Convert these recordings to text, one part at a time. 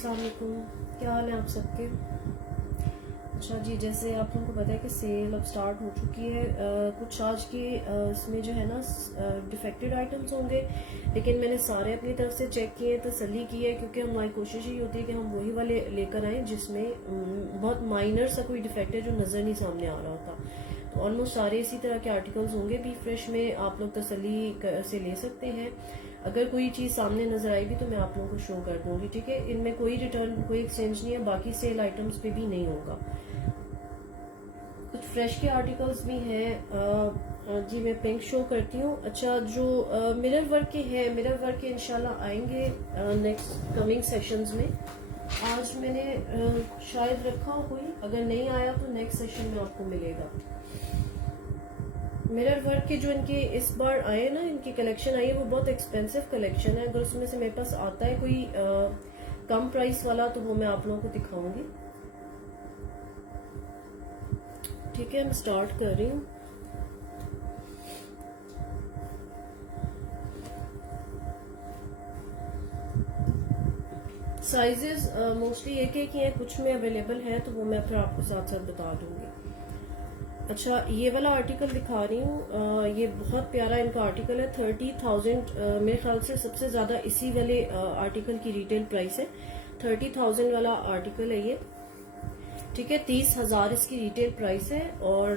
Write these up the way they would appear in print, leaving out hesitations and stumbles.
अस्सलाम वालेकुम, क्या हाल है आप सबके। अच्छा जी, जैसे आप लोगों को पता है कि सेल अब स्टार्ट हो चुकी है। कुछ आज की इसमें जो है ना डिफेक्टेड आइटम्स होंगे, लेकिन मैंने सारे अपनी तरफ से चेक किए, तसल्ली की है, क्योंकि हमारी कोशिश ही होती है कि हम वही वाले लेकर आएँ जिसमें बहुत माइनर सा कोई डिफेक्ट है जो नज़र नहीं सामने आ रहा होता। तो ऑलमोस्ट सारे इसी तरह के आर्टिकल्स होंगे। बी फ्रेश में आप लोग तसल्ली से ले सकते हैं। अगर कोई चीज़ सामने नजर आएगी तो मैं आप लोगों को शो कर दूंगी, ठीक है। इनमें कोई रिटर्न, कोई एक्सचेंज नहीं है, बाकी सेल आइटम्स पे भी नहीं होगा। कुछ फ्रेश के आर्टिकल्स भी हैं। जी मैं पिंक शो करती हूँ। अच्छा, जो मिरर वर्क के हैं, मिरर वर्क के इंशाल्लाह आएंगे नेक्स्ट कमिंग सेशंस में। आज मैंने शायद रखा हुई, अगर नहीं आया तो नेक्स्ट सेशन में आपको मिलेगा। मिरर वर्क के जो इनके इस बार आए ना, इनकी कलेक्शन आई है, वो बहुत एक्सपेंसिव कलेक्शन है। अगर उसमें से मेरे पास आता है कोई कम प्राइस वाला तो वो मैं आप लोगों को दिखाऊंगी, ठीक है। मैं स्टार्ट कर रही हूँ। साइजेस मोस्टली एक ही हैं, कुछ में अवेलेबल है तो वो मैं फिर आपको साथ साथ बता दूंगी। अच्छा, ये वाला आर्टिकल दिखा रही हूँ। ये बहुत प्यारा इनका आर्टिकल है। 30,000 मेरे ख्याल से सबसे ज्यादा इसी वाले आर्टिकल की रिटेल प्राइस है। 30,000 वाला आर्टिकल है ये, ठीक है। 30,000 इसकी रिटेल प्राइस है और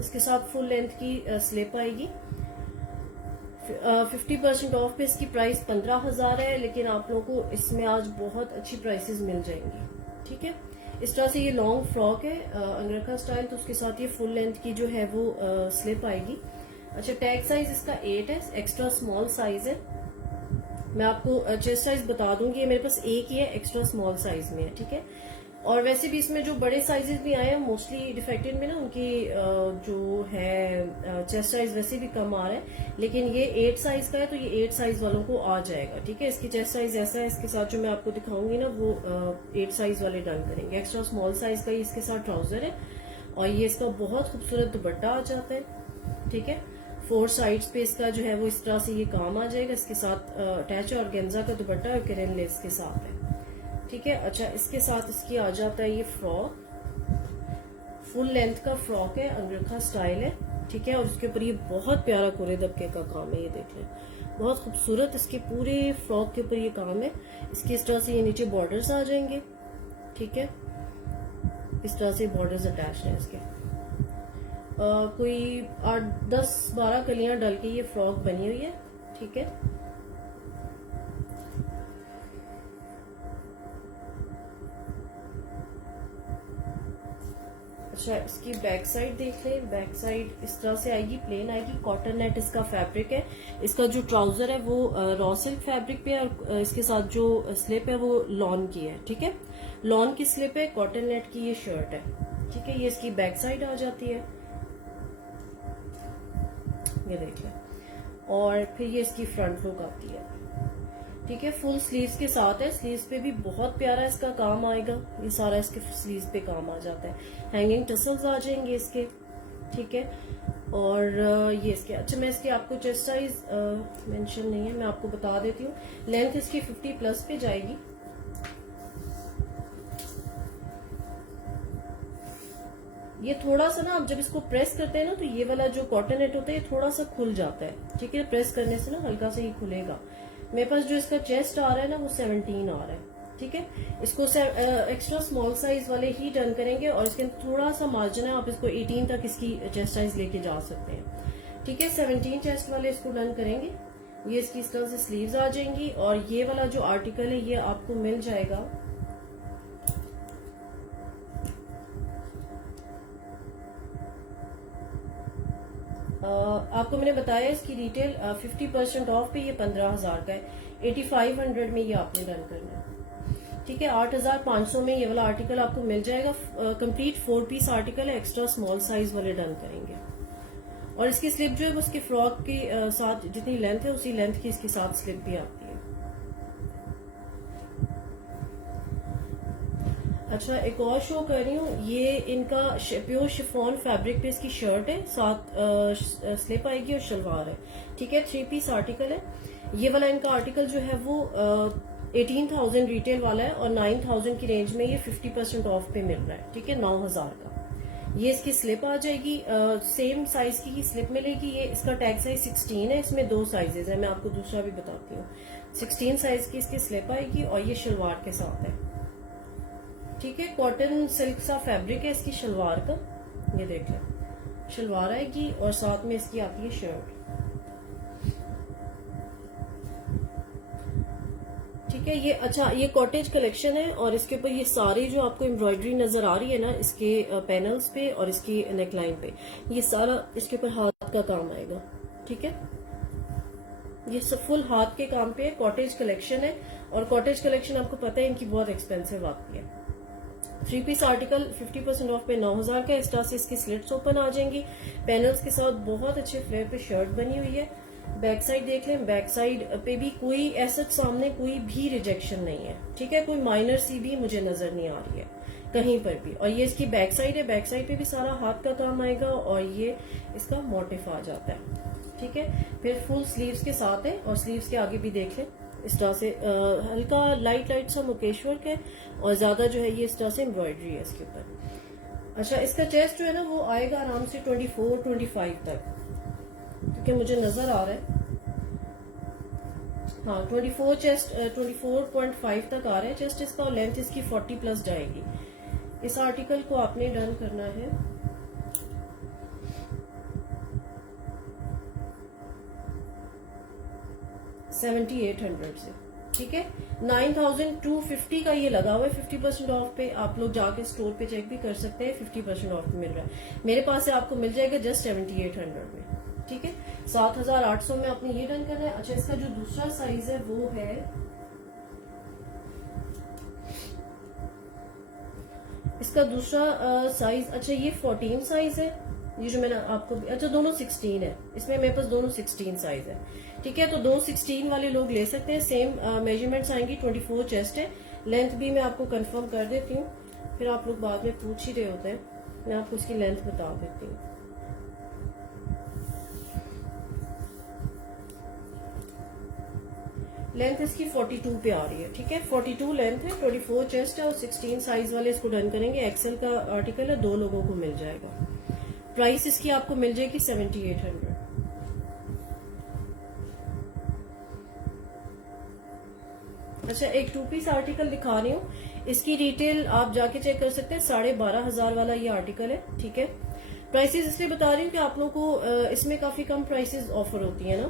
इसके साथ फुल लेंथ की स्लिप आएगी। 50% ऑफ पे इसकी प्राइस 15,000 है, लेकिन आप लोगों को इसमें आज बहुत अच्छी प्राइसेस मिल जाएंगी, ठीक है। इस तरह से ये लॉन्ग फ्रॉक है अंगरखा स्टाइल, तो उसके साथ ये फुल लेंथ की जो है वो स्लिप आएगी। अच्छा, टैग साइज इसका 8 है, एक्स्ट्रा स्मॉल साइज है। मैं आपको चेस्ट साइज बता दूंगी, ये मेरे पास एक ही है, एक्स्ट्रा स्मॉल साइज में है, ठीक है। और वैसे भी इसमें जो बड़े साइजेस भी आए हैं मोस्टली डिफेक्टेड में ना, उनकी जो है चेस्ट साइज वैसे भी कम आ रहा है, लेकिन ये 8 साइज का है तो ये 8 साइज वालों को आ जाएगा, ठीक है। इसकी चेस्ट साइज ऐसा है, इसके साथ जो मैं आपको दिखाऊंगी ना वो 8 साइज वाले डन करेंगे। एक्स्ट्रा स्मॉल साइज का ही इसके साथ ट्राउजर है और ये इसका बहुत खूबसूरत दुपट्टा आ जाता है, ठीक है। 4 साइड्स पे इसका जो है वो इस तरह से ये काम आ जाएगा। इसके साथ अटैच और गेंजा का दुपट्टा और करेन लेस के साथ है, ठीक है। अच्छा, इसके साथ इसकी आ जाता है ये फ्रॉक, फुल लेंथ का फ्रॉक है, अंगरखा स्टाइल है, ठीक है। और उसके ऊपर ये बहुत प्यारा कोरे दबके का काम है, ये देख लें, बहुत खूबसूरत इसके पूरे फ्रॉक के ऊपर ये काम है। इसकी इस तरह से ये नीचे बॉर्डर्स आ जाएंगे, ठीक है। इस तरह से बॉर्डर्स अटैच हैं इसके। कोई 8-10-12 कलियां डल के ये फ्रॉक बनी हुई है, ठीक है। अच्छा, इसकी बैक साइड देख लें। बैक साइड इस तरह से आएगी, प्लेन आएगी, कॉटन नेट इसका फैब्रिक है। इसका जो ट्राउजर है वो रॉ सिल्क फैब्रिक पे है और इसके साथ जो स्लिप है वो लॉन की है, ठीक है। लॉन की स्लिप है, कॉटन नेट की ये शर्ट है, ठीक है। ये इसकी बैक साइड आ जाती है, ये देख लें। और फिर ये इसकी फ्रंट लुक आती है, ठीक है। फुल स्लीव्स के साथ है, स्लीव्स पे भी बहुत प्यारा इसका काम आएगा। ये सारा इसके स्लीव्स पे काम आ जाता है। हैंगिंग टसल्स आ जाएंगे इसके, ठीक है। और ये इसके, अच्छा मैं इसके आपको चेस्ट साइज मेंशन नहीं है, मैं आपको बता देती हूँ। लेंथ इसकी 50+ पे जाएगी। ये थोड़ा सा ना, आप जब इसको प्रेस करते हैं ना तो ये वाला जो कॉटन नेट होता है ये थोड़ा सा खुल जाता है, ठीक है। प्रेस करने से ना हल्का सा ये खुलेगा। मेरे पास जो इसका चेस्ट आ रहा है ना वो 17 आ रहा है, ठीक है। इसको एक्स्ट्रा स्मॉल साइज वाले ही डन करेंगे और इसके थोड़ा सा मार्जिन है, आप इसको 18 तक इसकी चेस्ट साइज लेके जा सकते हैं, ठीक है। 17 चेस्ट वाले इसको डन करेंगे। ये इसकी इस तरह से स्लीव्स आ जाएंगी और ये वाला जो आर्टिकल है ये आपको मिल जाएगा आपको मैंने बताया इसकी रिटेल 50% ऑफ पे ये 15,000 का है। 8500 में ये आपने डन करना है, ठीक है। 8,500 में ये वाला आर्टिकल आपको मिल जाएगा। कंप्लीट 4 पीस आर्टिकल है, एक्स्ट्रा स्मॉल साइज वाले डन करेंगे। और इसकी स्लिप जो है वो उसके फ्रॉक के साथ जितनी लेंथ है उसी लेंथ की इसके साथ स्लिप भी आती है। अच्छा, एक और शो कर रही हूँ। ये इनका प्योर शिफॉन फैब्रिक पे इसकी शर्ट है, साथ स्लिप आएगी और शलवार है, ठीक है। 3 पीस आर्टिकल है। ये वाला इनका आर्टिकल जो है वो 18,000 रिटेल वाला है और 9,000 की रेंज में ये 50% ऑफ पे मिल रहा है, ठीक है, 9,000 का। ये इसकी स्लिप आ जाएगी, सेम साइज की ही स्लिप मिलेगी। ये इसका टैग साइज 16 है, इसमें 2 साइजेस है, मैं आपको दूसरा भी बताती हूँ। 16 साइज की इसकी स्लिप आएगी और ये शलवार के साथ है, ठीक है। कॉटन सिल्क सा फैब्रिक है इसकी शलवार का, ये देख लें, शलवार आएगी और साथ में इसकी आती है शर्ट, ठीक है। ये अच्छा, ये कॉटेज कलेक्शन है और इसके ऊपर ये सारी जो आपको एम्ब्रॉयडरी नजर आ रही है ना, इसके पैनल्स पे और इसकी नेकलाइन पे, ये सारा इसके ऊपर हाथ का काम आएगा, ठीक है। ये सब फुल हाथ के काम पे कॉटेज कलेक्शन है और कॉटेज कलेक्शन आपको पता है इनकी बहुत एक्सपेंसिव आती है। 3 पीस आर्टिकल 50% ऑफ पे 9,000 का। इस तरह से इसकी स्लिट्स ओपन आ जाएंगी, पैनल्स के साथ बहुत अच्छे फ्लेयर पे शर्ट बनी हुई है। बैक साइड देख लें, बैक साइड पे भी कोई ऐसा सामने कोई भी रिजेक्शन नहीं है, ठीक है, कोई माइनर सी भी मुझे नजर नहीं आ रही है कहीं पर भी। और ये इसकी बैक साइड है, बैक साइड पे भी सारा हाथ का काम आएगा और ये इसका मोटिफ आ जाता है, ठीक है। फिर फुल स्लीव्स के साथ है और स्लीव्स के आगे भी देख लें इस तरह से हल्का लाइट सा मुकेश वर्क है और ज्यादा जो है ये इस तरह से एम्ब्रॉयडरी है इसके ऊपर। अच्छा, इसका चेस्ट जो है ना वो आएगा आराम से 24-25 तक, क्योंकि मुझे नजर आ रहा है, हाँ 24 चेस्ट 24.5 तक आ रहा है चेस्ट इसका, और लेंथ इसकी 40 प्लस जाएगी। इस आर्टिकल को आपने डन करना है 7,800 से, ठीक है। 9,250 का ये लगा हुआ है 50% ऑफ पे। आप लोग जाके स्टोर पे चेक भी कर सकते हैं, 50% ऑफ मिल रहा है। मेरे पास से आपको मिल जाएगा जस्ट 7,800 में, ठीक है। 7,800 में आपने ये डन करना है। अच्छा, इसका जो दूसरा साइज है वो है, इसका दूसरा साइज, अच्छा ये 14 साइज है, ये जो मैंने आपको, अच्छा दोनों 16 है, इसमें मेरे पास दोनों 16 साइज है, ठीक है। तो 2 16 वाले लोग ले सकते हैं। सेम मेजरमेंट्स आएंगी, 24 चेस्ट है, लेंथ भी मैं आपको कंफर्म कर देती हूँ, फिर आप लोग बाद में पूछ ही रहे होते हैं, मैं आपको इसकी लेंथ बता देती हूँ। लेंथ इसकी 42 पे आ रही है, ठीक है, 42 लेंथ है, 24 चेस्ट है और 16 साइज वाले इसको डन करेंगे। एक्सेल का आर्टिकल है, 2 लोगों को मिल जाएगा। प्राइस इसकी आपको मिल जाएगी 7,800। अच्छा, एक 2 पीस आर्टिकल दिखा रही हूँ, इसकी डिटेल आप जाके चेक कर सकते हैं। 12,500 वाला ये आर्टिकल है, ठीक है। प्राइसेस इसलिए बता रही हूँ कि आप लोगों को इसमें काफी कम प्राइसेस ऑफर होती है ना,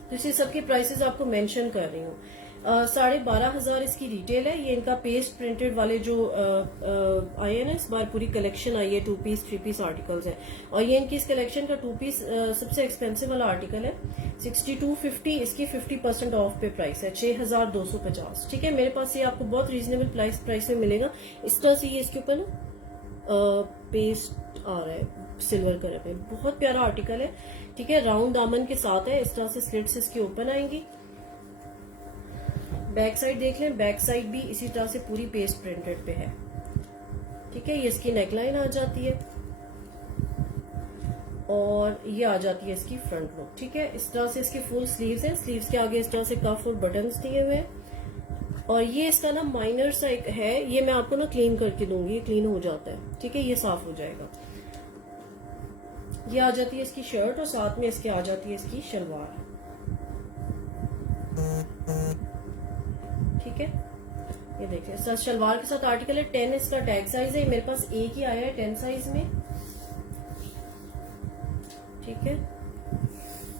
तो इसी सबके प्राइसेस आपको मेंशन कर रही हूँ। 12,500 इसकी रिटेल है। ये इनका पेस्ट प्रिंटेड वाले जो आए हैं ना, इस बार पूरी कलेक्शन आई है, 2 पीस 3 पीस आर्टिकल्स है, और ये इनकी इस कलेक्शन का 2 पीस सबसे एक्सपेंसिव वाला आर्टिकल है। 6250 इसकी 50% ऑफ पे प्राइस है, 6,250, ठीक है। मेरे पास ये आपको बहुत रीजनेबल प्राइस में मिलेगा। इस तरह से ये इसके ऊपर ना पेस्ट आ रहा है सिल्वर कलर पे, बहुत प्यारा आर्टिकल है, ठीक है। राउंड दामन के साथ है, इस तरह से स्लिट्स इसकी ओपन आएंगी। बैक साइड देख लें, बैक साइड भी इसी तरह से पूरी पेस्ट प्रिंटेड पे है, ठीक है। ये इसकी नेकलाइन आ जाती है और ये आ जाती है इसकी फ्रंट लुक, ठीक है। इस तरह से इसके फुल स्लीव्स हैं, स्लीव्स के आगे इस तरह से कफ और बटन्स दिए हुए हैं। और ये इसका ना माइनर सा एक है, ये मैं आपको ना क्लीन करके दूंगी, ये क्लीन हो जाता है, ठीक है, ये साफ हो जाएगा। ये आ जाती है इसकी शर्ट और साथ में इसके आ जाती है इसकी शलवार, ठीक है। ये देखिए सर, शलवार के साथ आर्टिकल है। 10 इसका टैग साइज है, मेरे पास एक ही आया है 10 साइज में, ठीक है।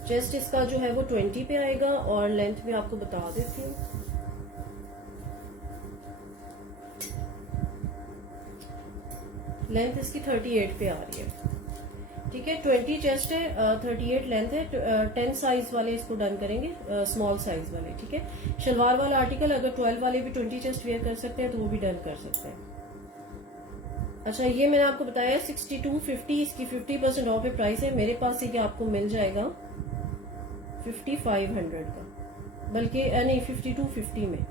चेस्ट इसका जो है वो 20 पे आएगा और लेंथ भी आपको बता देती हूँ, लेंथ इसकी 38 पे आ रही है, ठीक है। 20 चेस्ट है, 38 लेंथ है। 10 साइज वाले इसको डन करेंगे, स्मॉल साइज वाले, ठीक है। शलवार वाला आर्टिकल अगर 12 वाले भी 20 चेस्ट वेयर कर सकते हैं तो वो भी डन कर सकते हैं। अच्छा, ये मैंने आपको बताया 6250 इसकी 50% ऑफ पे प्राइस है। मेरे पास ये आपको मिल जाएगा 5,500 का, बल्कि नहीं 5250 में,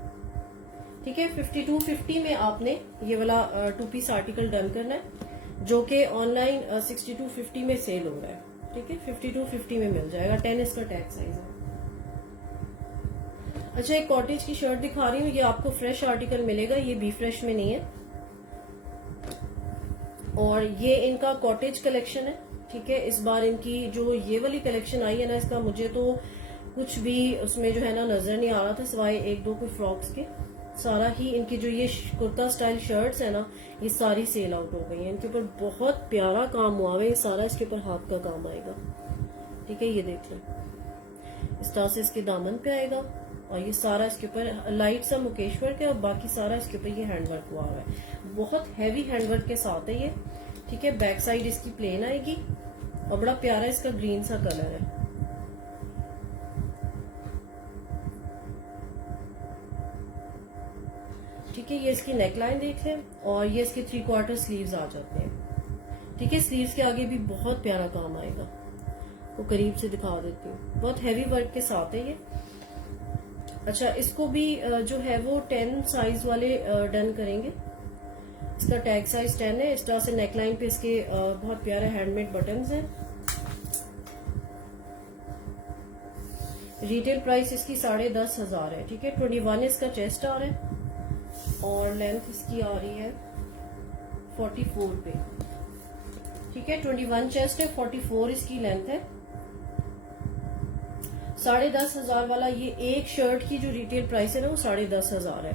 ठीक है। 5250 में आपने ये वाला 2 पीस आर्टिकल डन करना है, जो कि ऑनलाइन 6250 में सेल हो रहा है, ठीक है। 5250 में मिल जाएगा। 10 इसका टैग साइज है। अच्छा, एक कॉटेज की शर्ट दिखा रही हूँ, ये आपको फ्रेश आर्टिकल मिलेगा, ये बी फ्रेश में नहीं है। और ये इनका कॉटेज कलेक्शन है, ठीक है। इस बार इनकी जो ये वाली कलेक्शन आई है ना, इसका मुझे तो कुछ भी उसमें जो है ना नजर नहीं आ रहा था, सिवाय एक दो कोई फ्रॉक्स के। सारा ही इनकी जो ये कुर्ता स्टाइल शर्ट्स है ना, ये सारी सेल आउट हो गई है। इनके ऊपर बहुत प्यारा काम हुआ है, ये सारा इसके ऊपर हाथ का काम आएगा, ठीक है। ये देख लें, इस तरह से इसके दामन पे आएगा, और ये सारा इसके ऊपर लाइट सा मुकेश्वर के, और बाकी सारा इसके ऊपर ये हैंडवर्क हुआ हुआ है। बहुत हैवी हैंडवर्क के साथ है ये, ठीक है। बैक साइड इसकी प्लेन आएगी, और बड़ा प्यारा इसका ग्रीन सा कलर है। ठीक है, ये इसकी नेकलाइन देख लें, और ये इसके 3/4 स्लीव्स आ जाते हैं, ठीक है। स्लीव्स के आगे भी बहुत प्यारा काम आएगा, वो करीब से दिखा देती हूँ। बहुत हैवी वर्क के साथ है ये। अच्छा, इसको भी जो है वो 10 साइज वाले डन करेंगे। इसका टैग साइज 10 है। इस तरह से नेकलाइन पे इसके बहुत प्यारे हैंडमेड बटन्स हैं। रिटेल प्राइस इसकी 10,500 है, ठीक है। 21 इसका चेस्ट आ रहा है, और लेंथ इसकी आ रही है 44 पे, ठीक है। 21 चेस्ट है, 44 इसकी लेंथ है। 10,500 वाला ये एक शर्ट की जो रिटेल प्राइस है ना, वो 10,500 है।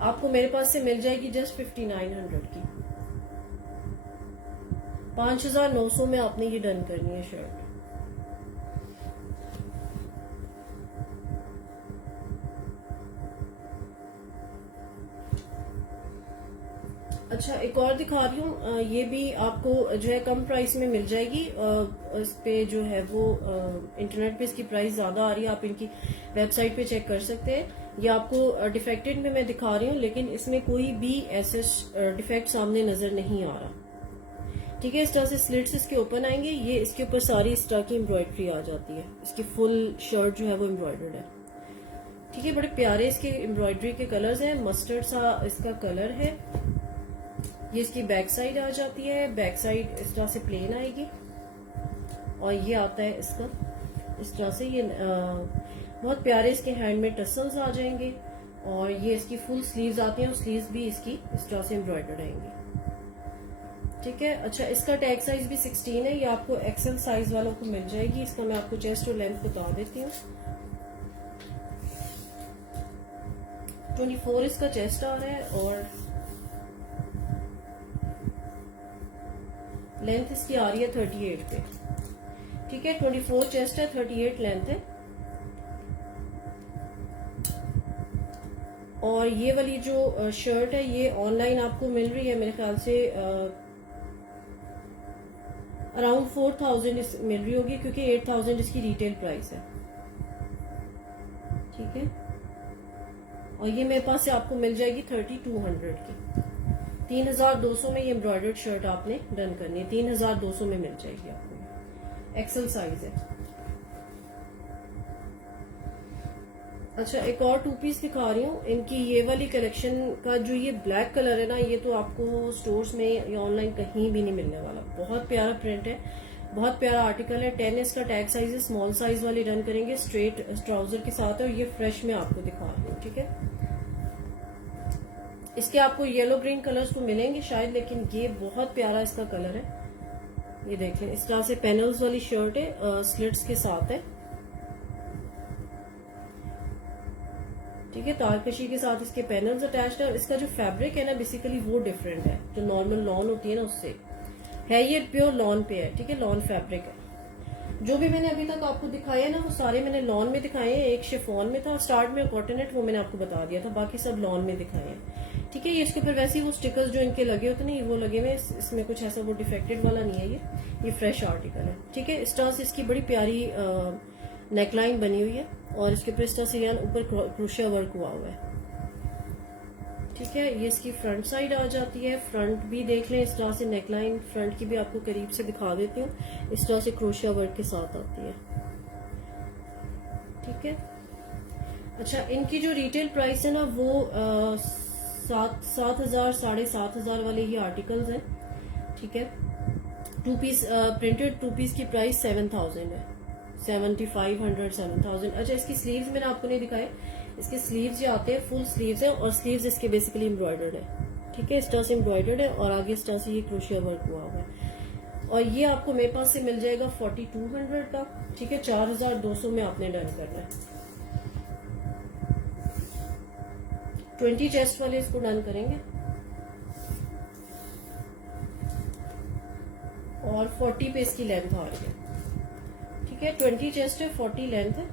आपको मेरे पास से मिल जाएगी जस्ट 5900 की। 5,900 में आपने ये डन करनी है शर्ट। अच्छा, एक और दिखा रही हूँ, ये भी आपको जो है कम प्राइस में मिल जाएगी। इस पे जो है वो इंटरनेट पे इसकी प्राइस ज्यादा आ रही है, आप इनकी वेबसाइट पे चेक कर सकते हैं। ये आपको डिफेक्टेड में मैं दिखा रही हूँ, लेकिन इसमें कोई भी ऐसे डिफेक्ट सामने नजर नहीं आ रहा, ठीक है। इस तरह से स्लिट्स इसके ओपन आएंगे, ये इसके ऊपर सारी इस तरह की एम्ब्रॉयडरी आ जाती है। इसकी फुल शर्ट जो है वो एम्ब्रॉयडर्ड है, ठीक है। बड़े प्यारे इसके एम्ब्रॉयडरी के कलर्स हैं। मस्टर्ड सा इसका कलर है। ये इसकी बैक साइड आ जाती है। बैक साइड इस तरह से प्लेन आएगी, और ये आता है इसका इस तरह से। ये बहुत प्यारे इसके हैंडमेड टसल्स आ जाएंगे, और ये इसकी फुल स्लीव्स आती हैं, और स्लीव्स भी इसकी इस तरह से एम्ब्रॉयडर्ड आएंगी, ठीक है। अच्छा, इसका टैग साइज भी 16 है। ये आपको एक्सेल साइज वालों को मिल जाएगी। इसका मैं आपको चेस्ट और लेंथ बता देती हूँ। 24 इसका चेस्ट आ रहा है, और लेंथ इसकी आ रही है 38 पे, ठीक है। 24 चेस्ट है, 38 लेंथ है। और ये वाली जो शर्ट है, ये ऑनलाइन आपको मिल रही है मेरे ख्याल से अराउंड 4,000 मिल रही होगी, क्योंकि 8,000 इसकी रिटेल प्राइस है, ठीक है। और ये मेरे पास से आपको मिल जाएगी 3,200 की। 3,200 में ये एम्ब्रॉयडर्ड शर्ट आपने डन करनी है। 3,200 में मिल जाएगी आपको, एक्सेल साइज है। अच्छा, एक और 2 पीस दिखा रही हूँ। इनकी ये वाली कलेक्शन का जो ये ब्लैक कलर है ना, ये तो आपको स्टोर्स में या ऑनलाइन कहीं भी नहीं मिलने वाला। बहुत प्यारा प्रिंट है, बहुत प्यारा आर्टिकल है। 10 इसका टैग साइज है। स्मॉल साइज वाली रन करेंगे, स्ट्रेट ट्राउजर के साथ है, और ये फ्रेश में आपको दिखा रही हूँ, ठीक है। इसके आपको येलो ग्रीन कलर्स तो मिलेंगे शायद, लेकिन ये बहुत प्यारा इसका कलर है। ये देख लें, इस तरह से पैनल्स वाली शर्ट है, स्लिट्स के साथ है, ठीक है। तारकशी के साथ इसके पैनल्स अटैच्ड है। और इसका जो फैब्रिक है ना, बेसिकली वो डिफरेंट है। जो नॉर्मल लॉन होती है ना, उससे है। ये प्योर लॉन पे है, ठीक है। लॉन फैब्रिक है। जो भी मैंने अभी तक आपको दिखाया है ना, वो सारे मैंने लॉन में दिखाए हैं। एक शिफॉन में था स्टार्ट में, कॉटनेट, वो मैंने आपको बता दिया था। बाकी सब लॉन में दिखाए हैं, ठीक है। ये इसके ऊपर वैसे ही वो स्टिकर्स जो इनके लगे होते हैं, वो लगे हुए। इसमें कुछ ऐसा वो डिफेक्टेड वाला नहीं है। ये फ्रेश आर्टिकल है, ठीक है। इस तरह से इसकी बड़ी प्यारी नेकलाइन बनी हुई है, और इसके ऊपर इस तरह से ऊपर क्रोशिया वर्क हुआ हुआ है, ठीक है। ये इसकी फ्रंट साइड आ जाती है। फ्रंट भी देख लें, इस तरह से नेकलाइन फ्रंट की भी आपको करीब से दिखा देती हूँ। इस तरह से क्रोशिया वर्क के साथ आती है, ठीक है। अच्छा, इनकी जो रिटेल प्राइस है ना, वो 7,000 7,500 वाले ही आर्टिकल्स हैं, ठीक है। 2 पीस प्रिंटेड 2 पीस की प्राइस 7,000 है। 7500 7000। अच्छा, इसकी स्लीव्स मैंने आपको नहीं दिखाए। इसके स्लीव्स जो आते हैं फुल स्लीव्स है, और स्लीव्स इसके बेसिकली एम्ब्रॉयडर्ड है। ठीक है, इस तरह से एम्ब्रॉयडर्ड है और आगे इस तरह से ये क्रोशिया वर्क हुआ हुआ है। और ये आपको मेरे पास से मिल जाएगा 4200 का। ठीक है, 4200 में आपने डन करना है। 20 चेस्ट वाले इसको डन करेंगे, और 40 पे इसकी लेंथ आ रही है। ठीक है, 20 चेस्ट है, 40 लेंथ है,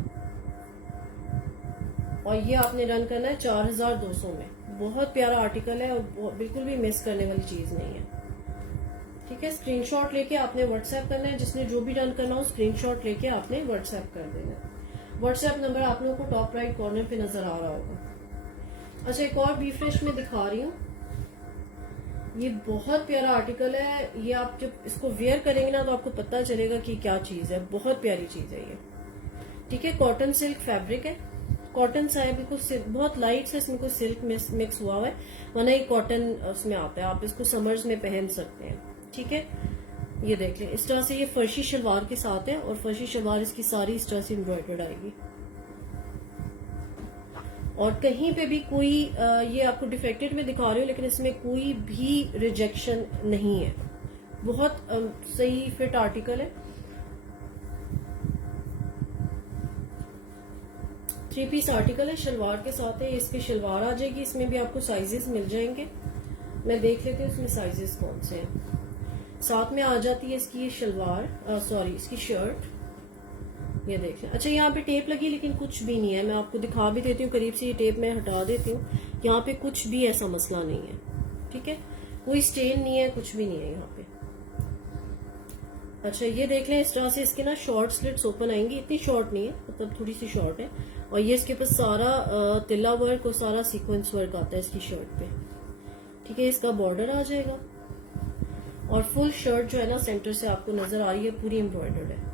और ये आपने रन करना है 4200 में। बहुत प्यारा आर्टिकल है और बिल्कुल भी मिस करने वाली चीज नहीं है। ठीक है, स्क्रीनशॉट लेके आपने व्हाट्सएप करना है। जिसने जो भी डन करना हो स्क्रीनशॉट लेके आपने व्हाट्सएप कर देना। व्हाट्सएप नंबर आप लोगों को टॉप राइट कॉर्नर पे नजर आ रहा होगा। अच्छा, एक और बी फ्रेश में दिखा रही हूँ। ये बहुत प्यारा आर्टिकल है। ये आप जब इसको वेयर करेंगे ना तो आपको पता चलेगा कि क्या चीज है। बहुत प्यारी चीज है ये। ठीक है, कॉटन सिल्क फैब्रिक है। कॉटन सा है बिल्कुल, बहुत लाइट से इसमें कोई सिल्क मिक्स हुआ हुआ है, वरना ये कॉटन उसमें आता है। आप इसको समर्स में पहन सकते हैं। ठीक है, ये देख लें, इस तरह से ये फर्शी शलवार के साथ है, और फर्शी शलवार इसकी सारी इस तरह से एम्ब्रॉयडर्ड आएगी। और कहीं पे भी कोई ये आपको डिफेक्टेड में दिखा रही हूँ, लेकिन इसमें कोई भी रिजेक्शन नहीं है। बहुत सही फिट आर्टिकल है। 3 पीस आर्टिकल है, शलवार के साथ है। इसकी शलवार आ जाएगी, इसमें भी आपको साइजेस मिल जाएंगे। मैं देख लेती हूँ इसमें साइजेस कौन से हैं। साथ में आ जाती है इसकी ये शलवार, सॉरी इसकी शर्ट, ये देख लें। अच्छा, यहाँ पे टेप लगी लेकिन कुछ भी नहीं है। मैं आपको दिखा भी देती हूँ करीब से। ये टेप मैं हटा देती हूँ। यहाँ पे कुछ भी ऐसा मसला नहीं है। ठीक है, कोई स्टेन नहीं है, कुछ भी नहीं है यहाँ पे। अच्छा, ये देख लें, इस तरह से इसके ना शॉर्ट स्लिट्स ओपन आएंगी। इतनी शॉर्ट नहीं है, मतलब थोड़ी सी शॉर्ट है। और ये इसके ऊपर सारा तिल्ला वर्क और सारा सीक्वेंस वर्क आता है इसकी शर्ट पे। ठीक है, इसका बॉर्डर आ जाएगा, और फुल शर्ट जो है ना सेंटर से आपको नजर आ रही है, पूरी एम्ब्रॉयडर्ड है।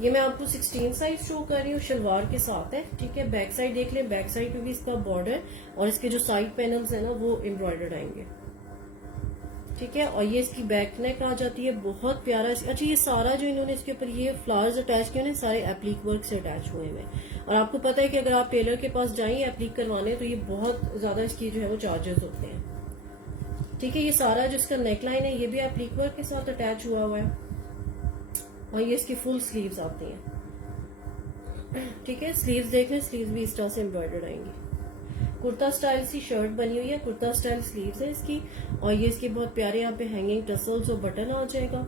ये मैं आपको 16 साइज शो कर रही हूँ, शलवार के साथ है। ठीक है, बैक साइड देख लें, बैक साइड पे भी इसका बॉर्डर और इसके जो साइड पैनल्स है ना वो एम्ब्रॉयडर्ड आएंगे। ठीक है, और ये इसकी बैक नेक आ जाती है, बहुत प्यारा। अच्छा, ये सारा जो इन्होंने इसके ऊपर ये फ्लावर्स अटैच किए हैं सारे एप्लिक वर्क से अटैच हुए हैं। और आपको पता है कि अगर आप टेलर के पास जाएं एप्लिक करवाने तो ये बहुत ज्यादा इसकी जो है वो चार्जेस होते हैं। ठीक है, ये सारा जो इसका नेकलाइन है ये भी एप्लिक वर्क के साथ अटैच हुआ हुआ है, और ये इसकी फुल स्लीव्स आती हैं। ठीक है, स्लीव्स देख लें, स्लीव्स भी इस तरह से एम्ब्रॉयडर्ड आएंगी। कुर्ता स्टाइल सी शर्ट बनी हुई है, कुर्ता स्टाइल स्लीव्स है इसकी, और ये इसके बहुत प्यारे यहाँ पे हैंगिंग टसल्स और बटन आ जाएगा।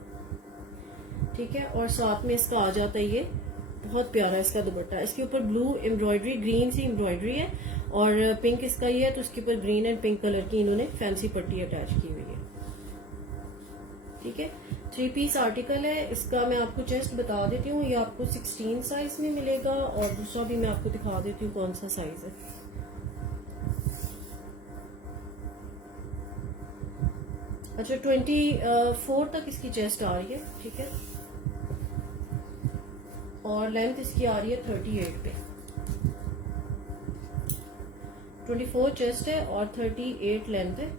ठीक है, और साथ में इसका आ जाता है ये बहुत प्यारा इसका दुपट्टा। इसके ऊपर ब्लू एम्ब्रॉयडरी, ग्रीन सी एम्ब्रॉयडरी है, और पिंक इसका ये है, तो इसके ऊपर ग्रीन एंड पिंक कलर की इन्होंने फैंसी पट्टी अटैच की हुई है। ठीक है, 3 पीस आर्टिकल है। इसका मैं आपको चेस्ट बता देती हूँ, ये आपको 16 साइज में मिलेगा, और दूसरा भी मैं आपको दिखा देती हूँ कौन सा साइज है। अच्छा, 24 तक इसकी चेस्ट आ रही है। ठीक है, और लेंथ इसकी आ रही है 38 पे। 24 चेस्ट है और 38 लेंथ है,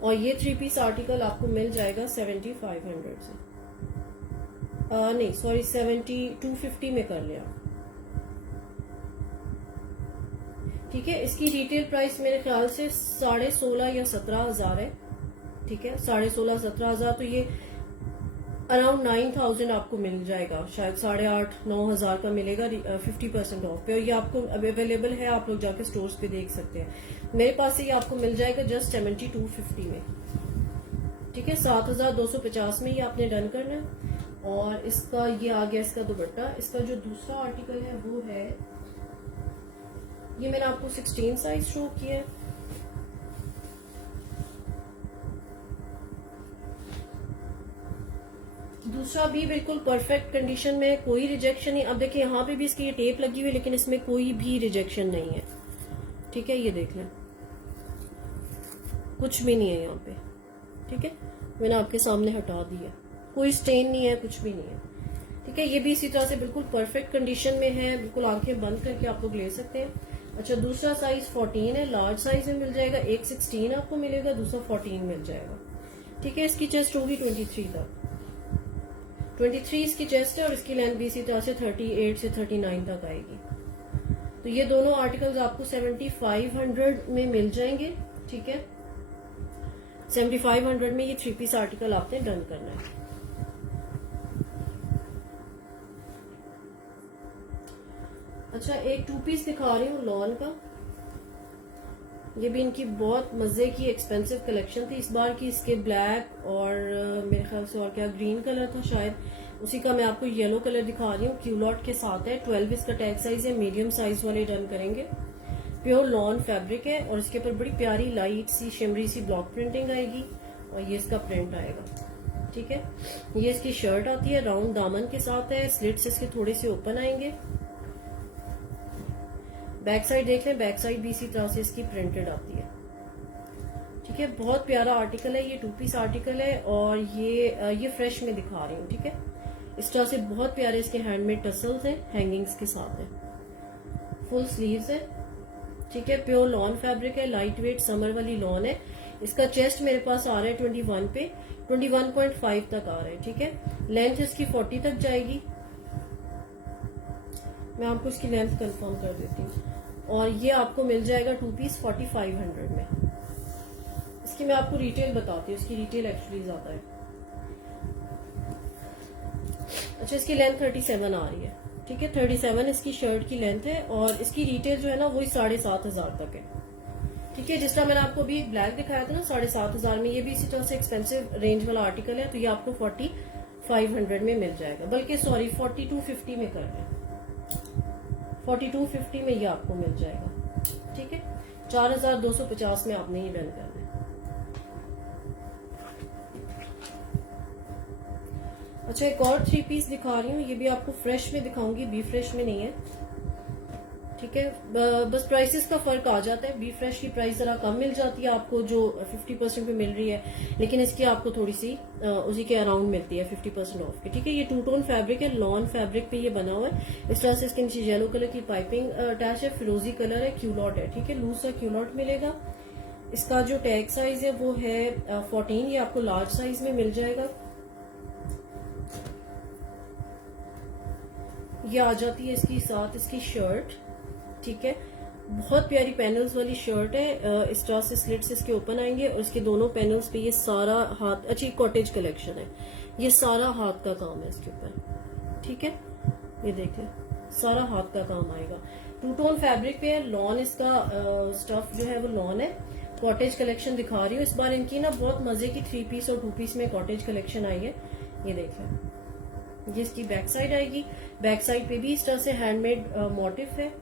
और ये 3 पीस आर्टिकल आपको मिल जाएगा 7500 से। नहीं सॉरी, 250 में कर लिया। ठीक है, इसकी रिटेल प्राइस मेरे ख्याल से 16.5 या 17,000 है। ठीक है, 16.5-17,000, तो ये अराउंड 9,000 आपको मिल जाएगा, शायद 8,500-9,000 का मिलेगा 50% ऑफ पे। और ये आपको अवेलेबल है, आप लोग जाके स्टोर्स पे देख सकते हैं। मेरे पास से ये आपको मिल जाएगा जस्ट 7250 में। ठीक है, 7,250 में ये आपने डन करना है। और इसका ये आ गया इसका दुपट्टा। इसका जो दूसरा आर्टिकल है वो है, ये मैंने आपको 16 साइज शो किया है। दूसरा भी बिल्कुल परफेक्ट कंडीशन में, कोई रिजेक्शन नहीं। अब देखिए यहाँ पे भी इसकी ये टेप लगी हुई है, लेकिन इसमें कोई भी रिजेक्शन नहीं है। ठीक है, ये देख लें, कुछ भी नहीं है यहाँ पे। ठीक है, मैंने आपके सामने हटा दिया, कोई स्टेन नहीं है, कुछ भी नहीं है। ठीक है, ये भी इसी तरह से बिल्कुल परफेक्ट कंडीशन में है, बिल्कुल आंखें बंद करके आप लोग ले सकते हैं। अच्छा, दूसरा साइज 14 है, लार्ज साइज में मिल जाएगा। एक 16 आपको मिलेगा, दूसरा 14 मिल जाएगा। ठीक है, इसकी चेस्ट होगी 23 तक। 23 इसकी चेस्ट है और इसकी लेंथ भी इसी तरह से 38 से 39 तक आएगी। तो ये दोनों आर्टिकल्स आपको 7500 में मिल जाएंगे। ठीक है, 7500 में ये 3 पीस आर्टिकल आपने डन करना है। अच्छा, एक 2 पीस दिखा रही हूँ लॉन का। ये भी इनकी बहुत मजे की एक्सपेंसिव कलेक्शन थी इस बार की। इसके ब्लैक और मेरे ख्याल से और क्या ग्रीन कलर था शायद, उसी का मैं आपको येलो कलर दिखा रही हूँ। क्यूलॉट के साथ है, 12 इसका टैग साइज है, मीडियम साइज वाले डन करेंगे। प्योर लॉन फैब्रिक है और इसके ऊपर बड़ी प्यारी लाइट सी शिमरी सी ब्लॉक प्रिंटिंग आएगी और ये इसका प्रिंट आएगा। ठीक है, ये इसकी शर्ट आती है, राउंड दामन के साथ है, स्लिट्स इसके थोड़े से ओपन आएंगे। बैक साइड देख लें, बैक साइड भी इसी तरह से इसकी प्रिंटेड आती है। ठीक है, बहुत प्यारा आर्टिकल है, ये 2 पीस आर्टिकल है और ये फ्रेश में दिखा रही हूँ। ठीक है, इस तरह से बहुत प्यारे इसके हैंडमेड टसल्स हैं, हैंगिंग्स के साथ है, फुल स्लीव्स है। ठीक है, प्योर लॉन फैब्रिक है, लाइट वेट समर वाली लॉन है। इसका चेस्ट मेरे पास आ रहा है 21 पे, 21.5 तक आ रहा है। ठीक है, लेंथ इसकी 40 तक जाएगी। मैं आपको इसकी लेंथ कंफर्म कर देती हूँ। और ये आपको मिल जाएगा 2 पीस 4500 में। इसकी मैं आपको रिटेल बताती हूँ, इसकी रिटेल एक्चुअली ज्यादा है। अच्छा, इसकी लेंथ 37 आ रही है। ठीक है, 37 इसकी शर्ट की लेंथ है और इसकी रिटेल जो है ना वही 7500 तक है। ठीक है, जिस तरह मैंने आपको अभी ब्लैक दिखाया था ना 7500 में, ये भी इसी तरह से एक्सपेंसिव रेंज वाला आर्टिकल है। तो ये आपको 4500 में मिल जाएगा, बल्कि सॉरी 4250 में कर रहे हैं, 4250 में ये आपको मिल जाएगा। ठीक है, 4250 में आपने ये डन करना है। अच्छा, एक और 3 पीस दिखा रही हूँ, ये भी आपको फ्रेश में दिखाऊंगी, बी फ्रेश में नहीं है। ठीक है, बस प्राइसेस का फर्क आ जाता है। बी फ्रेश की प्राइस जरा कम मिल जाती है आपको, जो 50% पे मिल रही है, लेकिन इसकी आपको थोड़ी सी उसी के अराउंड मिलती है 50% ऑफ की। ठीक है, ये 2 टोन फैब्रिक है, लॉन फैब्रिक पे ये बना हुआ है। इस तरह से इसके नीचे येलो कलर की पाइपिंग अटैच है, फिरोजी कलर है, क्यूलॉट है। ठीक है, लूज सा क्यूलॉट मिलेगा। इसका जो टैग साइज है वो है 14, ये आपको लार्ज साइज में मिल जाएगा। ये आ जाती है इसकी साथ इसकी शर्ट। ठीक है, बहुत प्यारी पैनल्स वाली शर्ट है, इस तरह से स्लिट्स इसके ओपन आएंगे और इसके दोनों पैनल्स पे ये सारा हाथ, अच्छी कॉटेज कलेक्शन है, ये सारा हाथ का काम है इसके ऊपर। ठीक है, ये देखें सारा हाथ का काम आएगा। 2 टोन फैब्रिक पे है, लॉन इसका स्टफ जो है वो लॉन है। कॉटेज कलेक्शन दिखा रही हूँ इस बार इनकी ना, बहुत मजे की 3 पीस और 2 पीस में कॉटेज कलेक्शन आई है। ये देखें, ये इसकी बैक साइड आएगी। बैक साइड पे भी इस तरह से हैंडमेड मोटिव है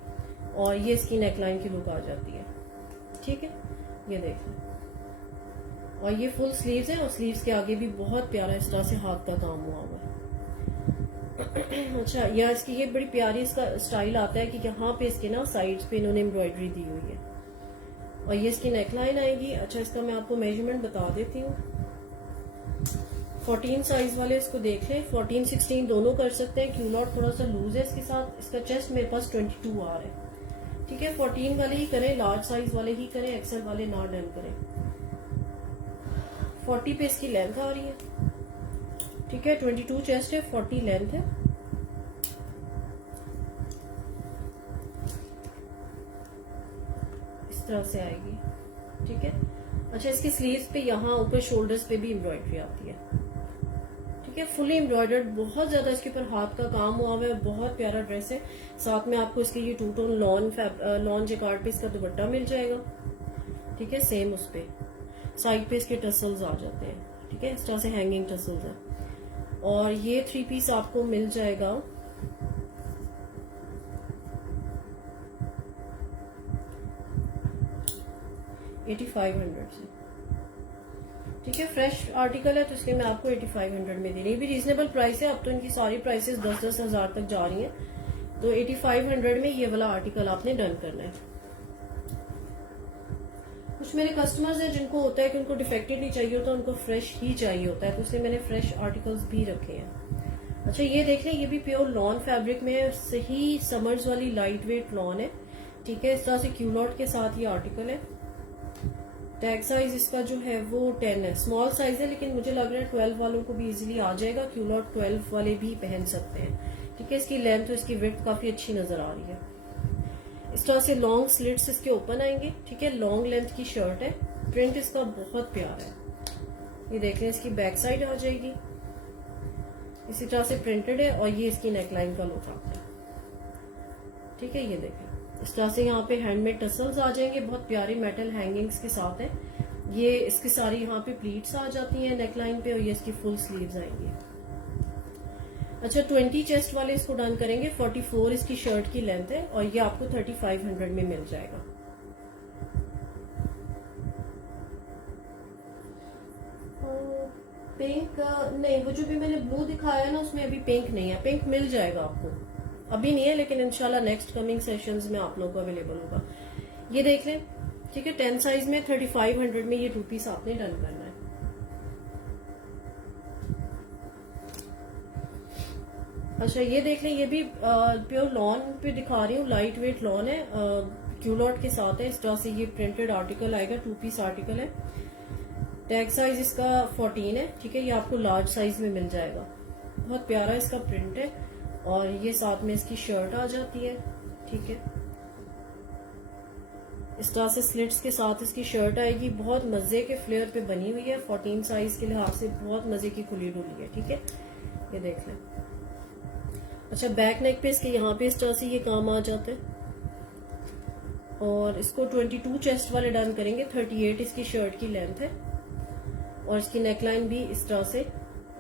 और ये इसकी नेकलाइन की लुक आ जाती है। ठीक है, ये देखें, और ये फुल स्लीव्स है और स्लीव्स के आगे भी बहुत प्यारा इस तरह से हाथ का काम हुआ हुआ है। अच्छा, या इसकी ये बड़ी प्यारी इसका स्टाइल आता है कि यहाँ पे इसके ना साइड्स पे इन्होंने एम्ब्रॉयडरी दी हुई है और ये इसकी नेकलाइन आएगी। अच्छा, इसका मैं आपको मेजरमेंट बता देती हूँ। 14 साइज वाले इसको देख लें, 14-16 दोनों कर सकते हैं। क्यूलॉट थोड़ा सा लूज है इसके साथ। इसका चेस्ट मेरे पास 22 आ रहा है। ठीक है, 14 वाले ही करें, लार्ज साइज वाले ही करें, एक्सेल वाले ना डन करें। 40 पे इसकी लेंथ आ रही है। ठीक है, 22 चेस्ट है, 40 लेंथ है। इस तरह से आएगी। ठीक है, अच्छा, इसकी स्लीव्स पे यहाँ ऊपर शोल्डर्स पे भी एम्ब्रॉयडरी आती है। ठीक है, फुली एम्ब्रॉयडर्ड, बहुत ज्यादा इसके ऊपर हाथ का काम हुआ हुआ है, बहुत प्यारा ड्रेस है। साथ में आपको इसके ये 2 टोन लॉन जेकार्ड पे इसका दुपट्टा मिल जाएगा। ठीक है, सेम उस पे साइड पे इसके टसल्स आ जाते हैं। ठीक है, इस तरह से हैंगिंग टसल्स है। और ये 3 पीस आपको मिल जाएगा 8500 से। ठीक है, फ्रेश आर्टिकल है तो इसलिए मैं आपको 8500 में दे रही हूँ। भी रीजनेबल प्राइस है, अब तो इनकी सारी प्राइसेस 10-10 हजार तक जा रही हैं। तो 8500 में ये वाला आर्टिकल आपने डन करना है। कुछ मेरे कस्टमर्स हैं जिनको होता है कि उनको डिफेक्टेड नहीं चाहिए होता, उनको फ्रेश ही चाहिए होता है, तो इसलिए मैंने फ्रेश आर्टिकल्स भी रखे हैं। अच्छा, ये देख लें, ये भी प्योर लॉन फैब्रिक में सही समर्स वाली लाइट वेट लॉन है। ठीक है, इस तरह से क्यूलॉट के साथ ये आर्टिकल है। टैग साइज इसका जो है वो 10 है, स्मॉल साइज है, लेकिन मुझे लग रहा है 12 वालों को भी इजीली आ जाएगा। क्यूलॉट 12 वाले भी पहन सकते हैं। ठीक है, इसकी लेंथ और इसकी विड्थ काफी अच्छी नजर आ रही है। इस तरह से लॉन्ग स्लिट्स इसके ओपन आएंगे। ठीक है, लॉन्ग लेंथ की शर्ट है, प्रिंट इसका बहुत प्यारा है। ये देख लें, इसकी बैक साइड आ जाएगी, इसी तरह से प्रिंटेड है, और ये इसकी नेकलाइन का लुक आता है। ठीक है, ये देखें, इस तरह से यहाँ पे हैंडमेड टसल्स आ जाएंगे, बहुत प्यारे मेटल हैंगिंग्स के साथ है। ये इसकी सारी यहाँ पे प्लीट्स आ जाती हैं नेकलाइन पे, और ये इसकी फुल स्लीव्स आएंगी। अच्छा, 20 चेस्ट वाले इसको डन करेंगे। 44 इसकी शर्ट की लेंथ है, और ये आपको 3500 में मिल जाएगा। पिंक नहीं, वो जो भी मैंने ब्लू दिखाया है ना, उसमें अभी पिंक नहीं है। पिंक मिल जाएगा आपको, अभी नहीं है, लेकिन इंशाल्लाह नेक्स्ट कमिंग सेशंस में आप लोगों को अवेलेबल होगा। ये देख लें। ठीक है, 10 साइज में 3500 में ये 2 पीस आपने डन करना है। अच्छा, ये देख लें, ये भी प्योर लॉन पे दिखा रही हूँ, लाइट वेट लॉन है, क्यूलॉट के साथ है। इस तरह से ये प्रिंटेड आर्टिकल आएगा, 2 पीस आर्टिकल है। टैग साइज इसका 14 है। ठीक है, ये आपको लार्ज साइज में मिल जाएगा। बहुत प्यारा इसका प्रिंट है, और ये साथ में इसकी शर्ट आ जाती है। ठीक है, इस तरह से स्लिट्स के साथ इसकी शर्ट आएगी, बहुत मजे के फ्लेयर पे बनी हुई है। 14 साइज के लिहाज से बहुत मजे की खुली डुली है। ठीक है, ये देख लें। अच्छा, बैक नेक पे इसके यहाँ पे इस तरह से ये काम आ जाता है, और इसको 22 चेस्ट वाले डन करेंगे। 38 इसकी शर्ट की लेंथ है, और इसकी नेकलाइन भी इस तरह से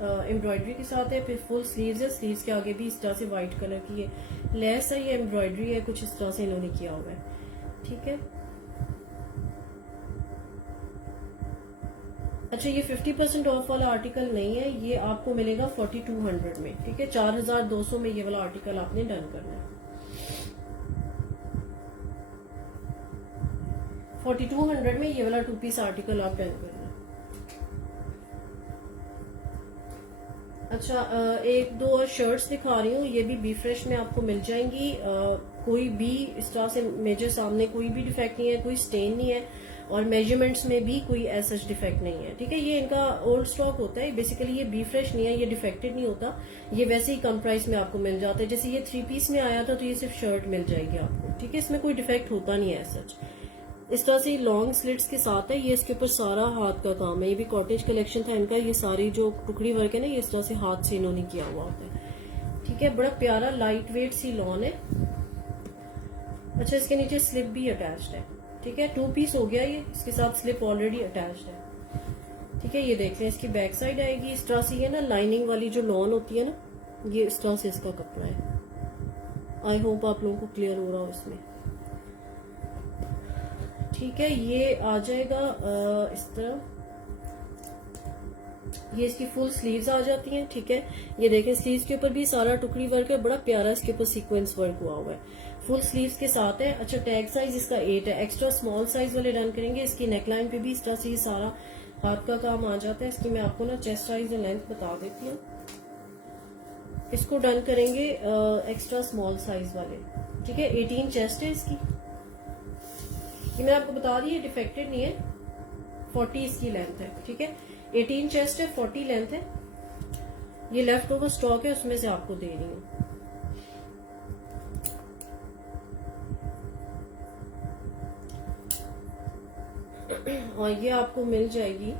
एम्ब्रॉयडरी के साथ है। फिर फुल स्लीव्स है, स्लीव्स के आगे भी इस तरह से व्हाइट कलर की है लेस है, ये एम्ब्रॉयडरी है, कुछ इस तरह से इन्होंने किया हुआ है। ठीक है, अच्छा, ये 50% ऑफ वाला आर्टिकल नहीं है, ये आपको मिलेगा 4200 में। ठीक है, 4200 में ये वाला आर्टिकल आपने डन करना है। 4200 में ये वाला 2 पीस आर्टिकल आप डन करना है। अच्छा, एक दो और शर्ट्स दिखा रही हूँ, ये भी बी फ्रेश में आपको मिल जाएंगी। कोई भी इस तरह से मेजर सामने कोई भी डिफेक्ट नहीं है, कोई स्टेन नहीं है, और मेजरमेंट्स में भी कोई ऐसा डिफेक्ट नहीं है। ठीक है, ये इनका ओल्ड स्टॉक होता है, बेसिकली ये बी फ्रेश नहीं है, ये डिफेक्टेड नहीं होता, ये वैसे ही कम प्राइस में आपको मिल जाता है। जैसे ये 3 पीस में आया था, तो ये सिर्फ शर्ट मिल जाएगी आपको। ठीक है, इसमें कोई डिफेक्ट होता नहीं है सच। इस तरह से लॉन्ग स्लिट्स के साथ है, ये इसके ऊपर सारा हाथ का काम है। ये भी कॉटेज कलेक्शन था इनका, ये सारी जो टुकड़ी वर्क है ना, ये इस तरह से हाथ से इन्होंने किया हुआ होता है। ठीक है, बड़ा प्यारा लाइट वेट सी लॉन है। अच्छा, इसके नीचे स्लिप भी अटैच्ड है। ठीक है, 2 पीस हो गया ये, इसके साथ स्लिप ऑलरेडी अटैच्ड है। ठीक है, ये देख लें, इसकी बैक साइड आएगी इस तरह से। ये ना लाइनिंग वाली जो लॉन होती है ना, ये इस तरह से इसका कपड़ा है। आई होप आप लोगों को क्लियर हो रहा हो इसमें। ठीक है, ये आ जाएगा इस तरह, ये इसकी फुल स्लीव्स आ जाती हैं। ठीक है, ये देखें, स्लीव्स के ऊपर भी सारा टुकड़ी वर्क है, बड़ा प्यारा इसके ऊपर सीक्वेंस वर्क हुआ हुआ है, फुल स्लीव्स के साथ है। अच्छा, टैग साइज इसका 8 है। एक्स्ट्रा स्मॉल साइज वाले डन करेंगे। इसकी नेकलाइन पे भी इस तरह से ये सारा हाथ का काम आ जाता है। इसकी मैं आपको ना चेस्ट साइज और लेंथ बता देती हूँ। इसको डन करेंगे एक्स्ट्रा स्मॉल साइज वाले। ठीक है, 18 चेस्ट है इसकी, ये मैं आपको बता रही है, डिफेक्टेड नहीं है। 40 इसकी लेंथ है। ठीक है, 18 चेस्ट है, 40 लेंथ है। ये लेफ्ट ओवर स्टॉक है, उसमें से आपको दे रही हूँ। और ये आपको मिल जाएगी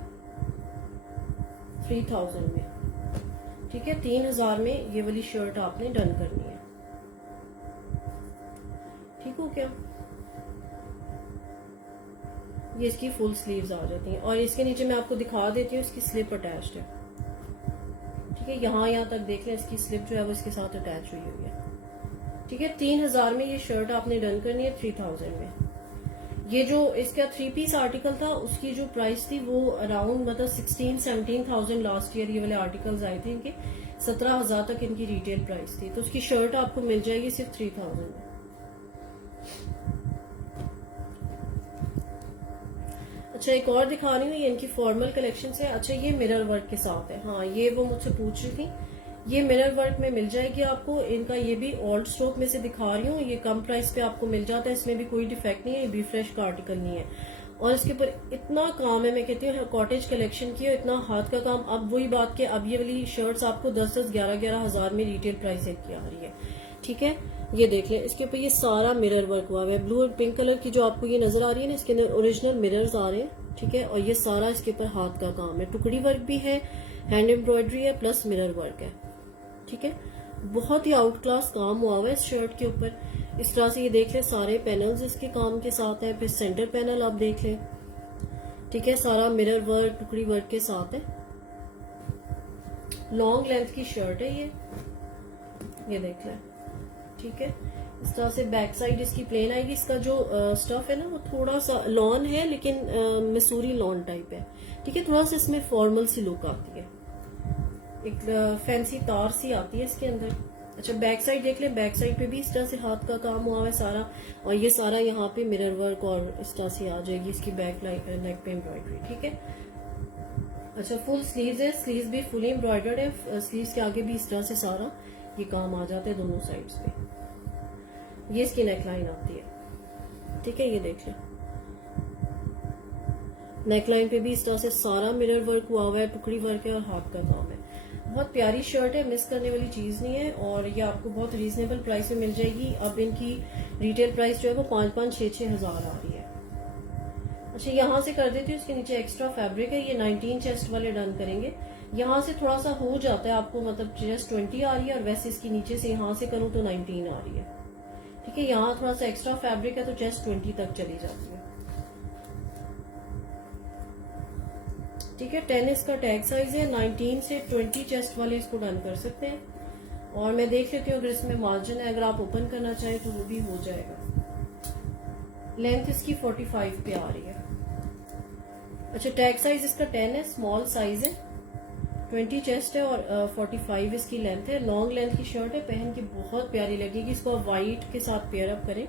3000 में। ठीक है, 3000 में ये वाली शर्ट आपने डन करनी है। ठीक हो क्या? ये इसकी फुल स्लीव्स आ जाती हैं, और इसके नीचे मैं आपको दिखा देती हूँ, इसकी स्लिप अटैच्ड है। ठीक है, यहाँ तक देख लें, इसकी स्लिप जो है वो इसके साथ अटैच हुई हुई है। ठीक है, 3000 में ये शर्ट आपने डन करनी है। 3000 में ये जो इसका 3 पीस आर्टिकल था, उसकी जो प्राइस थी वो अराउंड मतलब 16-17,000 लास्ट ईयर ये वाले आर्टिकल्स आए थे इनके। 17,000 तक इनकी रिटेल प्राइस थी, तो उसकी शर्ट आपको मिल जाएगी सिर्फ 3000 में। अच्छा, एक और दिखा रही हूँ, ये इनकी फॉर्मल कलेक्शन है। अच्छा, ये मिरर वर्क के साथ है। हाँ, ये वो मुझसे पूछ रही थी, ये मिरर वर्क में मिल जाएगी आपको। इनका ये भी ओल्ड स्टॉक में से दिखा रही हूँ, ये कम प्राइस पे आपको मिल जाता है, इसमें भी कोई डिफेक्ट नहीं है, ये बी फ्रेश का आर्टिकल नहीं है। और इसके ऊपर इतना काम है, मैं कहती हूँ कॉटेज कलेक्शन की, इतना हाथ का काम। अब वही बात कि अब ये वाली शर्ट्स आपको 10-10, 11-11 हजार में रिटेल प्राइस की आ रही है। ठीक है, ये देख लें, इसके ऊपर ये सारा मिरर वर्क हुआ है। ब्लू और पिंक कलर की जो आपको ये नजर आ रही है ना, इसके अंदर ओरिजिनल मिरर्स आ रहे हैं। ठीक है, और ये सारा इसके ऊपर हाथ का काम है, टुकड़ी वर्क भी है, हैंड एम्ब्रॉयडरी है, प्लस मिरर वर्क है। ठीक है, बहुत ही आउट क्लास काम हुआ हुआ है इस शर्ट के ऊपर। इस तरह से ये देख लें, सारे पैनल्स इसके काम के साथ है। फिर सेंटर पैनल आप देख लें। ठीक है, सारा मिरर वर्क, टुकड़ी वर्क के साथ है। लॉन्ग लेंथ की शर्ट है ये देख लें। ठीक है, इस तरह से बैक साइड इसकी प्लेन आएगी। इसका जो स्टफ है ना, वो थोड़ा सा लॉन है, लेकिन मसूरी लॉन टाइप है। ठीक है, थोड़ा सा इसमें फॉर्मल सी लुक आती है, एक फैंसी तार सी आती है इसके अंदर। अच्छा, बैक साइड देख लें, बैक साइड पे भी इस तरह से हाथ का काम हुआ है सारा, और ये सारा यहाँ पे मिरर वर्क और इस तरह से आ जाएगी इसकी बैक नेक पे एम्ब्रॉयडरी। ठीक है, अच्छा, फुल स्लीव्स है, स्लीव्स भी फुली एम्ब्रॉयडर्ड है। स्लीव्स के आगे भी इस तरह से सारा ये काम आ जाता है दोनों साइड्स पे। ये इसकी नेकलाइन आती है। ठीक है, ये देख लें, नेकलाइन पे भी इस तरह से सारा मिरर वर्क हुआ हुआ है, टुकड़ी वर्क है और हाथ का काम है। बहुत प्यारी शर्ट है, मिस करने वाली चीज नहीं है, और ये आपको बहुत रीजनेबल प्राइस में मिल जाएगी। अब इनकी रिटेल प्राइस जो है वो 5-5, 6-6 हजार आ रही है। अच्छा, यहाँ से कर देती हूँ, इसके नीचे एक्स्ट्रा फैब्रिक है, ये 19 चेस्ट वाले डन करेंगे। यहाँ से थोड़ा सा हो जाता है आपको, मतलब चेस्ट 20 आ रही है, और वैसे इसकी नीचे से यहाँ से करूँ तो 19 आ रही है। ठीक है, यहाँ थोड़ा सा एक्स्ट्रा फैब्रिक है तो चेस्ट 20 तक चली जाती है। ठीक है, 10 इसका टैग साइज है, 19 से 20 चेस्ट वाले इसको डन कर सकते हैं। और मैं देख लेती हूँ अगर इसमें मार्जिन है, अगर आप ओपन करना चाहें तो वो भी हो जाएगा। लेंथ इसकी 45 पे आ रही है। अच्छा, टैग साइज इसका 10 है, स्मॉल साइज है, 20 चेस्ट है और 45 इसकी लेंथ है। लॉन्ग लेंथ की शर्ट है, पहन के बहुत प्यारी लगेगी। इसको आप व्हाइट के साथ पेयर अप करें।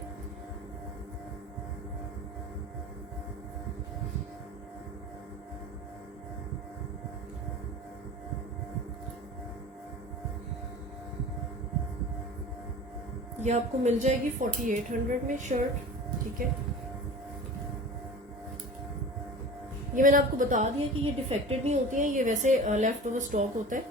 ये आपको मिल जाएगी 4800 में शर्ट। ठीक है, ये मैंने आपको बता दिया कि ये डिफेक्टेड नहीं होती हैं, ये वैसे लेफ्ट ओवर स्टॉक होता है,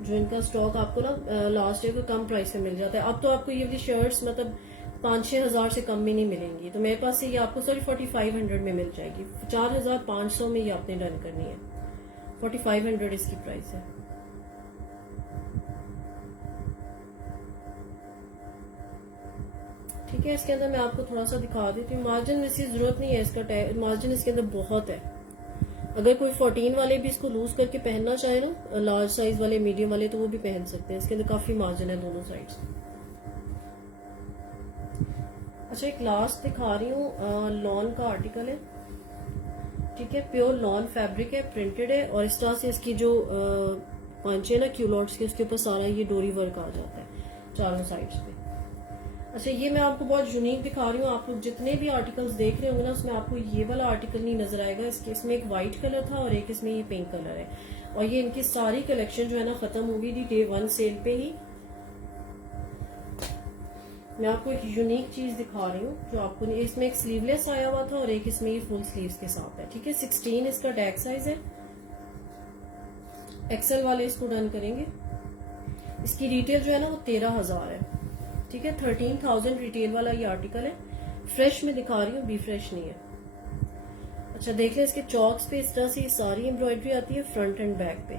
जो इनका स्टॉक आपको ना लास्ट ईयर को कम प्राइस में मिल जाता है। अब तो आपको ये वाली शर्ट्स मतलब 5-6 हजार से कम में नहीं मिलेंगी, तो मेरे पास से ये आपको 4500 में मिल जाएगी। 4500 में ये आपने डन करनी है। 4500 इसकी प्राइस है। ठीक है, इसके अंदर मैं आपको थोड़ा सा दिखा देती हूँ। मार्जिन इसकी जरूरत नहीं है, इसका मार्जिन इसके अंदर बहुत है। अगर कोई 14 वाले भी इसको लूज करके पहनना चाहे ना, लार्ज साइज वाले, मीडियम वाले, तो वो भी पहन सकते हैं। इसके अंदर काफी मार्जिन है दोनों साइड्स। अच्छा, एक लास्ट दिखा रही हूँ, लॉन का आर्टिकल है। ठीक है, प्योर लॉन फैब्रिक है, प्रिंटेड है, और इस तरह से इसकी जो पांचे ना क्यूलॉट्स के, उसके ऊपर सारा ये डोरी वर्क आ जाता है चारों साइड्स पे। अच्छा, ये मैं आपको बहुत यूनिक दिखा रही हूँ। आप लोग जितने भी आर्टिकल्स देख रहे होंगे ना, उसमें आपको ये वाला आर्टिकल नहीं नजर आएगा। इसमें एक व्हाइट कलर था और एक इसमें ये पिंक कलर है, और ये इनकी सारी कलेक्शन जो है ना खत्म हो गई थी डे 1 सेल पे ही। मैं आपको एक यूनिक चीज दिखा रही हूँ जो आपको, इसमें एक स्लीवलेस आया हुआ था और एक इसमें ये फुल स्लीव्स के साथ है। ठीक है, 16 इसका टैग साइज है। एक्सेल वाले इसको डन करेंगे। इसकी रिटेल जो है ना वो 13,000 है। ठीक है, 13,000 रिटेल वाला ये आर्टिकल है। फ्रेश में दिखा रही हूँ, बी फ्रेश नहीं है। अच्छा, देख लें, इसके चॉक्स पे इस तरह से सारी एम्ब्रॉयडरी आती है फ्रंट एंड बैक पे।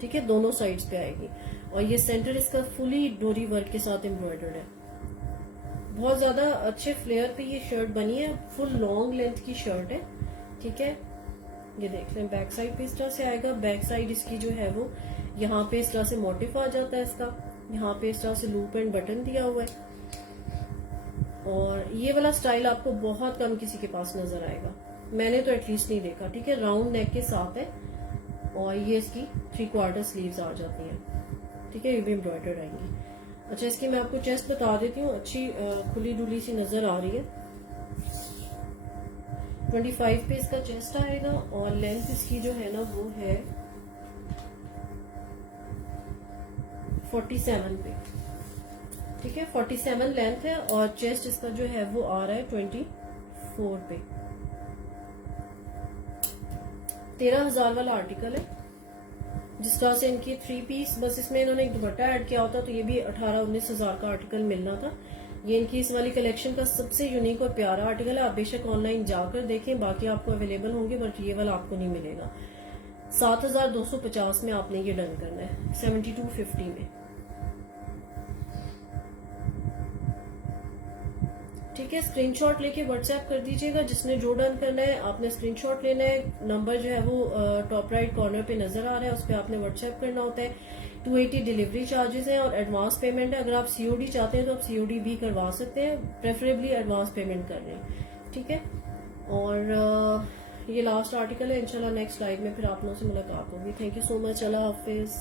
ठीक है, दोनों साइड्स पे आएगी, और ये सेंटर इसका फुली डोरी वर्क के साथ एम्ब्रॉयडर्ड है। बहुत ज्यादा अच्छे फ्लेयर पे ये शर्ट बनी है, फुल लॉन्ग लेंथ की शर्ट है। ठीक है, ये देख लें, बैक साइड पे इस तरह से आएगा। बैक साइड इसकी जो है वो यहाँ पे इस तरह से मोटिफ आ जाता है इसका, यहाँ पे इस तरह से लूप एंड बटन दिया हुआ है। और ये वाला स्टाइल आपको बहुत कम किसी के पास नजर आएगा, मैंने तो एटलीस्ट नहीं देखा। ठीक है, राउंड नेक के साथ है, और ये इसकी 3/4 स्लीव्स आ जाती हैं। ठीक है, ये भी एम्ब्रॉयडर्ड आएंगी। अच्छा, इसकी मैं आपको चेस्ट बता देती हूँ, अच्छी खुली डुली सी नजर आ रही है। 25 पे इसका चेस्ट आएगा, और लेंथ इसकी जो है ना वो है 47 पे। ठीक है, 47 लेंथ है, और चेस्ट इसका जो है वो आ रहा है 24 पे। 13,000 वाला आर्टिकल है, जिस तरह से इनकी 3 पीस, बस इसमें इन्होंने एक दुपट्टा ऐड किया होता तो ये भी 18-19 हजार का आर्टिकल मिलना था। ये इनकी इस वाली कलेक्शन का सबसे यूनिक और प्यारा आर्टिकल है। आप बेशक ऑनलाइन जाकर देखें, बाकी आपको अवेलेबल होंगे, बट ये वाला आपको नहीं मिलेगा। 7,250 में आपने ये डन करना है, 7250 में। ठीक है, स्क्रीनशॉट लेके व्हाट्सएप कर दीजिएगा। जिसने जो डन करना है आपने स्क्रीनशॉट लेना है। नंबर जो है वो टॉप राइट कॉर्नर पे नजर आ रहा है, उस पर आपने व्हाट्सएप करना होता है। 280 डिलीवरी चार्जेस हैं और एडवांस पेमेंट है। अगर आप सीओडी चाहते हैं तो आप सीओडी भी करवा सकते हैं, प्रेफरेबली एडवांस पेमेंट कर रहे हैं। ठीक है, और ये लास्ट आर्टिकल है। इंशाल्लाह नेक्स्ट लाइव में फिर आप लोगों से मुलाकात होगी। Thank you so much. Allah Hafiz.